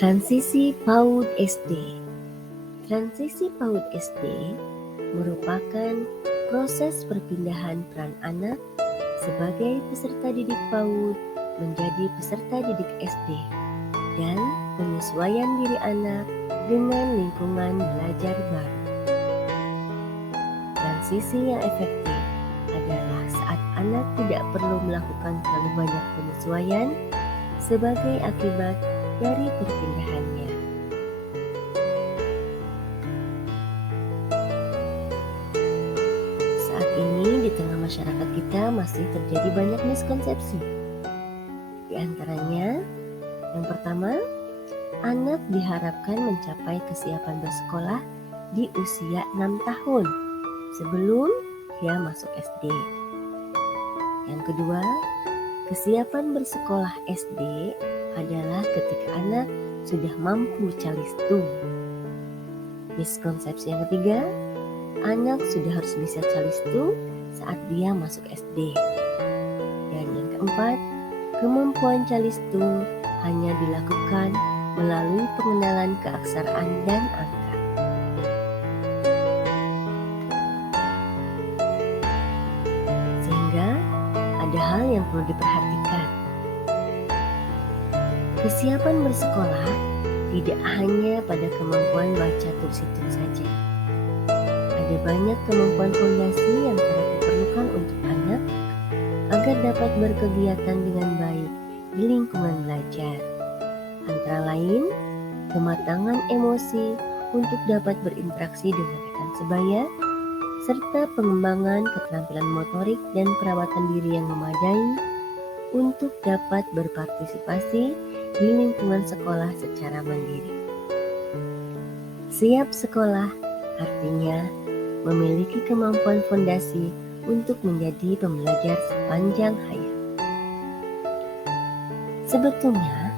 Transisi PAUD SD. Transisi PAUD SD merupakan proses perpindahan peran anak sebagai peserta didik PAUD menjadi peserta didik SD dan penyesuaian diri anak dengan lingkungan belajar baru. Transisi yang efektif adalah saat anak tidak perlu melakukan terlalu banyak penyesuaian sebagai akibat dari perpindahannya. Saat ini di tengah masyarakat kita masih terjadi banyak miskonsepsi. Di antaranya, yang pertama, anak diharapkan mencapai kesiapan bersekolah di usia 6 tahun sebelum dia masuk SD. Yang kedua, kesiapan bersekolah SD adalah ketika anak sudah mampu calistung. Miskonsepsi yang ketiga, anak sudah harus bisa calistung saat dia masuk SD. Dan yang keempat, kemampuan calistung hanya dilakukan melalui pengenalan keaksaraan dan angka. Sehingga ada hal yang perlu diperhatikan. Kesiapan bersekolah tidak hanya pada kemampuan baca tulis hitung saja. Ada banyak kemampuan fondasi yang sangat diperlukan untuk anak agar dapat berkegiatan dengan baik di lingkungan belajar. Antara lain, kematangan emosi untuk dapat berinteraksi dengan rekan sebaya, serta pengembangan keterampilan motorik dan perawatan diri yang memadai untuk dapat berpartisipasi di lingkungan sekolah secara mandiri. Siap sekolah artinya memiliki kemampuan fondasi untuk menjadi pembelajar sepanjang hayat. Sebetulnya,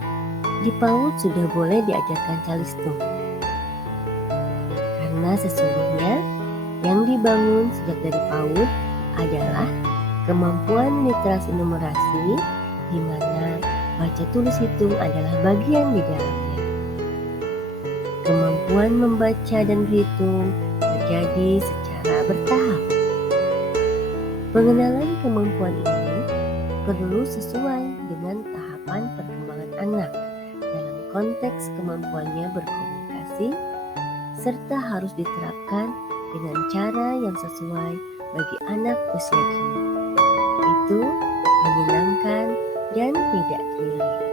di PAUD sudah boleh diajarkan calistung. Karena sesungguhnya yang dibangun sejak dari PAUD adalah kemampuan literasi numerasi, di mana baca tulis hitung adalah bagian di dalamnya. Kemampuan membaca dan berhitung terjadi secara bertahap. Pengenalan kemampuan ini perlu sesuai dengan tahapan perkembangan anak dalam konteks kemampuannya berkomunikasi, serta harus diterapkan dengan cara yang sesuai bagi anak usia dini. Itu menyenangkan dan tidak keliru.